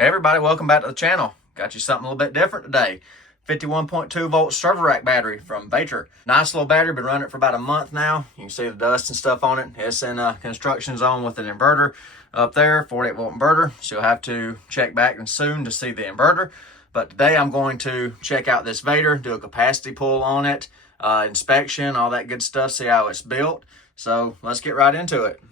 Hey everybody, welcome back to the channel. Got you something a little bit different today. 51.2 volt server rack battery from Vader. Nice little battery, been running it for about a month now. You can see the dust and stuff on it. It's in a construction zone with an inverter up there, 48 volt inverter. So you'll have to check back soon to see the inverter. But today I'm going to check out this Vader, do a capacity pull on it, inspection, all that good stuff, see how it's built. So let's get right into it.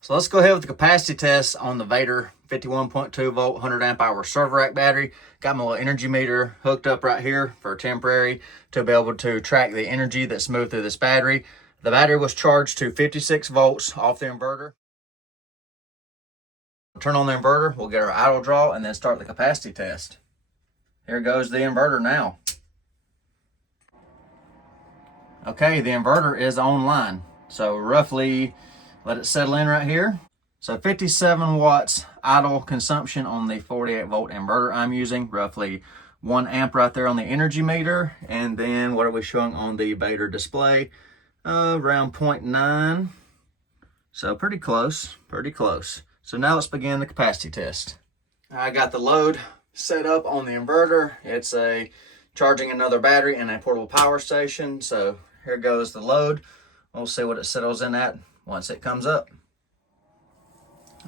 So let's go ahead with the capacity test on the Vader 51.2 volt 100 amp hour server rack battery. Got my little energy meter hooked up right here for temporary to be able to track the energy that's moved through this battery. The battery was charged to 56 volts off the inverter. Turn on the inverter, we'll get our idle draw and then start the capacity test. Here goes the inverter now. Okay, the inverter is online. So roughly, let it settle in right here. So 57 watts idle consumption on the 48 volt inverter I'm using, roughly 1 amp right there on the energy meter. And then what are we showing on the Vader display? Around 0.9. So pretty close, pretty close. So now let's begin the capacity test. I got the load set up on the inverter. It's charging another battery and a portable power station. So here goes the load. We'll see what it settles in at once it comes up.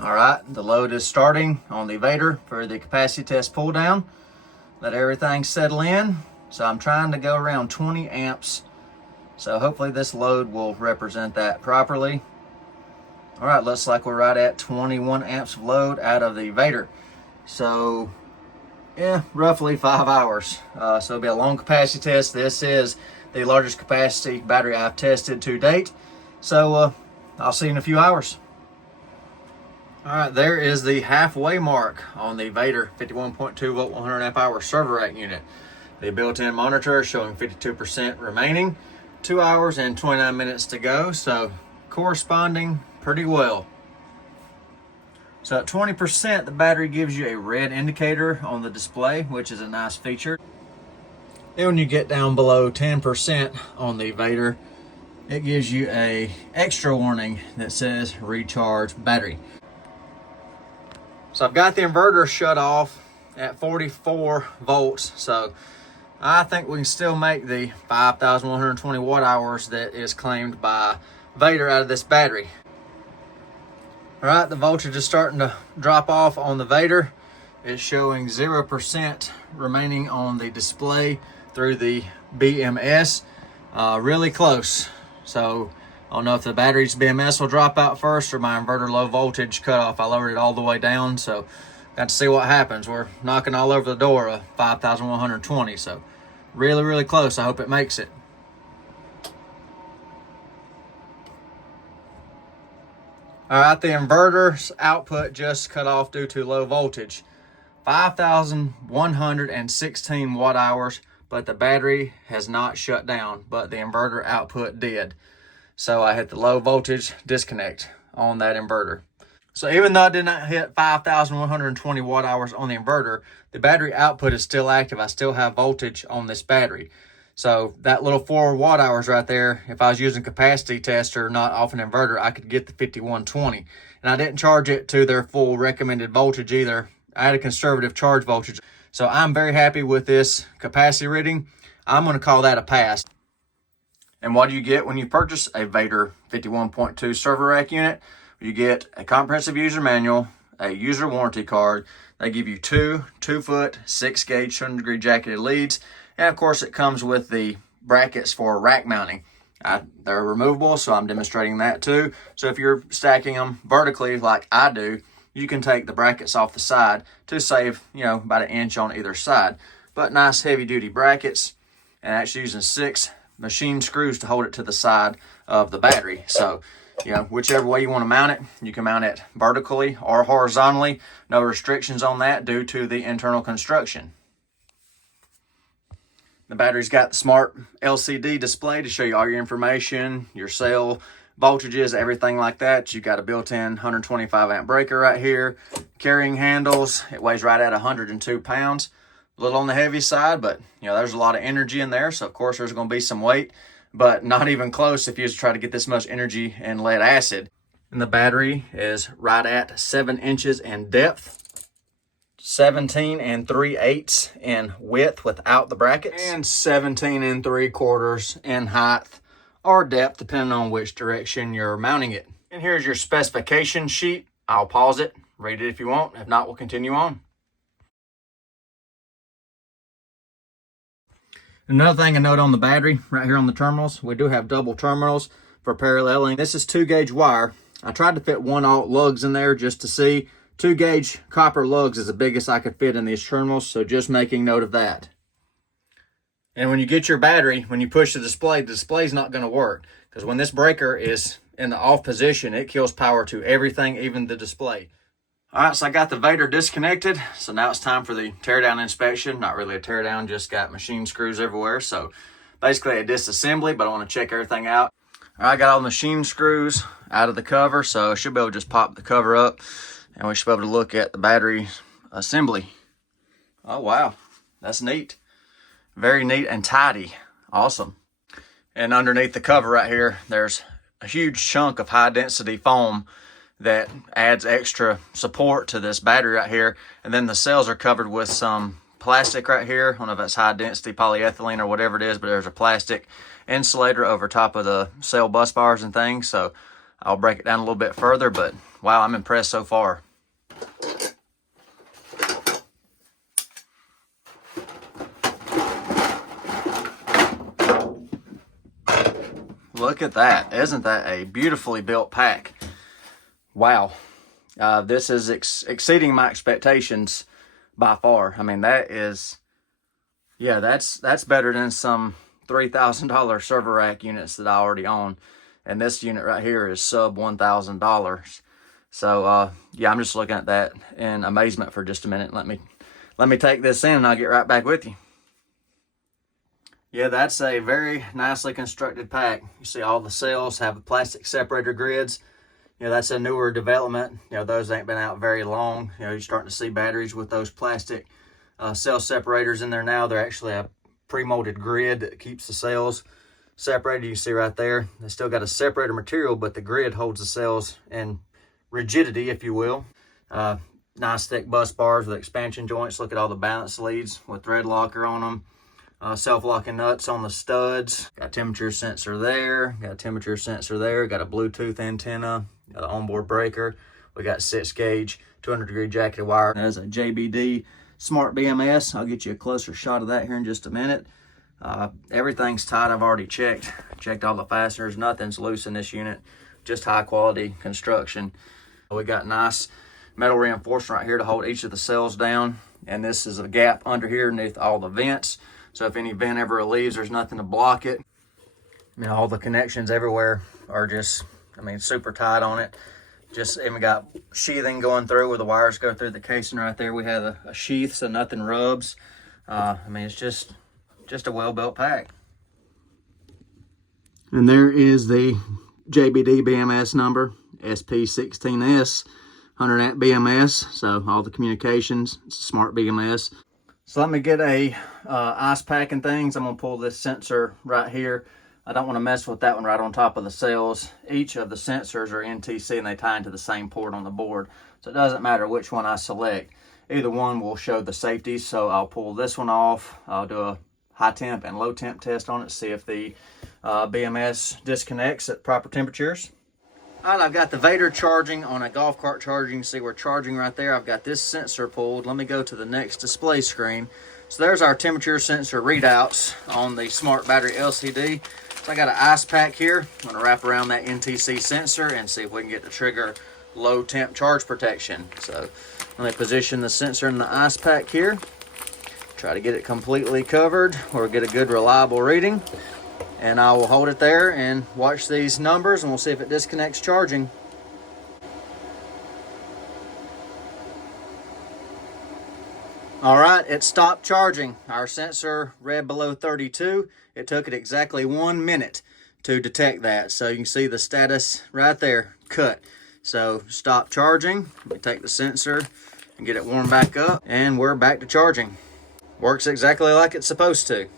All right, the load is starting on the Vader for the capacity test pull down. Let everything settle in. So I'm trying to go around 20 amps. So hopefully this load will represent that properly. All right, looks like we're right at 21 amps of load out of the Vader. So yeah, roughly 5 hours. So it'll be a long capacity test. This is the largest capacity battery I've tested to date. So I'll see you in a few hours. All right, there is the halfway mark on the Vader 51.2 volt 100 amp hour server rack unit. The built-in monitor showing 52% remaining, 2 hours and 29 minutes to go. So corresponding pretty well. So at 20%, the battery gives you a red indicator on the display, which is a nice feature. Then when you get down below 10% on the Vader, it gives you a extra warning that says recharge battery. So I've got the inverter shut off at 44 volts. So I think we can still make the 5,120 watt hours that is claimed by Vader out of this battery. All right, the voltage is starting to drop off on the Vader. It's showing 0% remaining on the display through the BMS. Really close. So I don't know if the battery's BMS will drop out first or my inverter low voltage cutoff. I lowered it all the way down, so got to see what happens. We're knocking all over the door of 5,120, so really, really close. I hope it makes it. All right, the inverter's output just cut off due to low voltage. 5,116 watt hours, but the battery has not shut down, but the inverter output did. So I hit the low voltage disconnect on that inverter. So even though I did not hit 5,120 watt hours on the inverter, the battery output is still active. I still have voltage on this battery. So that little 4 watt hours right there, if I was using capacity tester, not off an inverter, I could get the 5120. And I didn't charge it to their full recommended voltage either. I had a conservative charge voltage. So I'm very happy with this capacity reading. I'm going to call that a pass. And what do you get when you purchase a Vader 51.2 server rack unit? You get a comprehensive user manual, a user warranty card. They give you two 2-foot, 6-gauge, 100-degree jacketed leads. And of course, it comes with the brackets for rack mounting. They're removable, so I'm demonstrating that too. So if you're stacking them vertically like I do, you can take the brackets off the side to save, about 1 inch on either side. But nice heavy duty brackets, and actually using 6 machine screws to hold it to the side of the battery. So, whichever way you want to mount it, you can mount it vertically or horizontally. No restrictions on that due to the internal construction. The battery's got the smart LCD display to show you all your information, your cell voltages, everything like that. You've got a built-in 125 amp breaker right here, carrying handles. It weighs right at 102 pounds. A little on the heavy side, but there's a lot of energy in there. So of course there's going to be some weight, but not even close if you just try to get this much energy in lead acid. And the battery is right at 7 inches in depth, 17 3/8 in width without the brackets, and 17 3/4 in height or depth, depending on which direction you're mounting it. And here's your specification sheet. I'll pause it, read it if you want. If not, we'll continue on. Another thing I note on the battery, right here on the terminals, we do have double terminals for paralleling. This is 2-gauge wire. I tried to fit 1/0 lugs in there just to see. 2-gauge copper lugs is the biggest I could fit in these terminals, so just making note of that. And when you get your battery, when you push the display's not going to work, because when this breaker is in the off position, it kills power to everything, even the display. All right, so I got the Vader disconnected. So now it's time for the teardown inspection. Not really a teardown, just got machine screws everywhere. So basically a disassembly, but I want to check everything out. All right, I got all the machine screws out of the cover, so I should be able to just pop the cover up and we should be able to look at the battery assembly. Oh, wow, that's neat. Very neat and tidy. Awesome. And underneath the cover right here, there's a huge chunk of high density foam that adds extra support to this battery right here. And then the cells are covered with some plastic right here. I don't know if that's high density polyethylene or whatever it is, but there's a plastic insulator over top of the cell bus bars and things. So I'll break it down a little bit further, but wow, I'm impressed so far. Look at that. Isn't that a beautifully built pack? Wow. This is exceeding my expectations by far. I mean, that is, yeah, that's better than some $3,000 server rack units that I already own. And this unit right here is sub $1,000. So, yeah, I'm just looking at that in amazement for just a minute. Let me take this in and I'll get right back with you. Yeah, that's a very nicely constructed pack. You see all the cells have plastic separator grids. That's a newer development. Those ain't been out very long. You're starting to see batteries with those plastic cell separators in there now. They're actually a pre-molded grid that keeps the cells separated. You see right there, they still got a separator material, but the grid holds the cells in rigidity, if you will. Nice thick bus bars with expansion joints. Look at all the balance leads with thread locker on them. Self-locking nuts on the studs. Got a temperature sensor there. Got a temperature sensor there. Got a Bluetooth antenna. Got an onboard breaker. We got 6-gauge 200-degree jacketed wire. That's a JBD Smart BMS. I'll get you a closer shot of that here in just a minute. Everything's tight. I've already checked all the fasteners. Nothing's loose in this unit. Just high quality construction. We got nice metal reinforcement right here to hold each of the cells down. And this is a gap under here underneath all the vents. So if any vent ever leaves, there's nothing to block it. All the connections everywhere are just, super tight on it. Just even got sheathing going through where the wires go through the casing right there. We have a sheath so nothing rubs. It's just a well-built pack. And there is the JBD BMS number, SP16S, 100 amp BMS. So all the communications, it's a smart BMS. So let me get a ice pack and things. I'm gonna pull this sensor right here. I don't wanna mess with that one right on top of the cells. Each of the sensors are NTC and they tie into the same port on the board. So it doesn't matter which one I select. Either one will show the safety. So I'll pull this one off. I'll do a high temp and low temp test on it, see if the BMS disconnects at proper temperatures. All right, I've got the Vader charging on a golf cart charging. See, we're charging right there. I've got this sensor pulled. Let me go to the next display screen. So there's our temperature sensor readouts on the smart battery LCD. So I got an ice pack here. I'm gonna wrap around that NTC sensor and see if we can get the trigger low temp charge protection. So let me position the sensor in the ice pack here. Try to get it completely covered or get a good reliable reading. And I will hold it there and watch these numbers and we'll see if it disconnects charging. All right, it stopped charging. Our sensor read below 32. It took it exactly 1 minute to detect that. So you can see the status right there, cut. So stop charging. Let me take the sensor and get it warmed back up and we're back to charging. Works exactly like it's supposed to.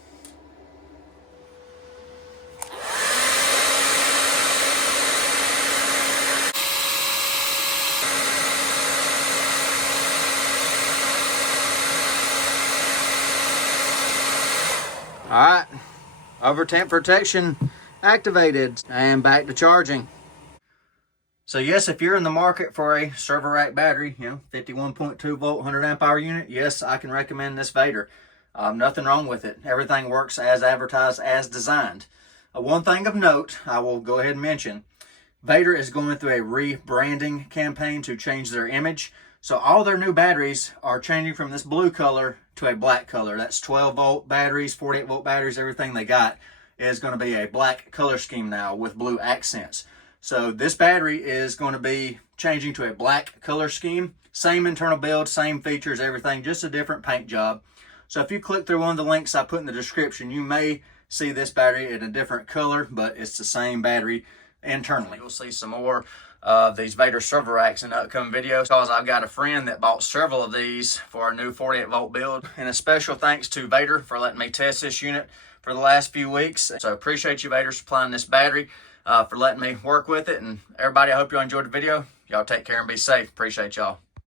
All right, over temp protection activated and back to charging. So yes, if you're in the market for a server rack battery, 51.2 volt, 100 amp hour unit, yes, I can recommend this Vader. Nothing wrong with it. Everything works as advertised, as designed. One thing of note, I will go ahead and mention, Vader is going through a rebranding campaign to change their image. So all their new batteries are changing from this blue color to a black color. That's 12 volt batteries, 48 volt batteries, everything they got is going to be a black color scheme now with blue accents. So this battery is going to be changing to a black color scheme. Same internal build, same features, everything, just a different paint job. So if you click through one of the links I put in the description, you may see this battery in a different color, but it's the same battery internally. You'll see some more of these Vader server racks in the upcoming videos, because I've got a friend that bought several of these for our new 48 volt build. And a special thanks to Vader for letting me test this unit for the last few weeks. So appreciate you, Vader, supplying this battery, for letting me work with it. And everybody, I hope you enjoyed the video. Y'all take care and be safe. Appreciate y'all.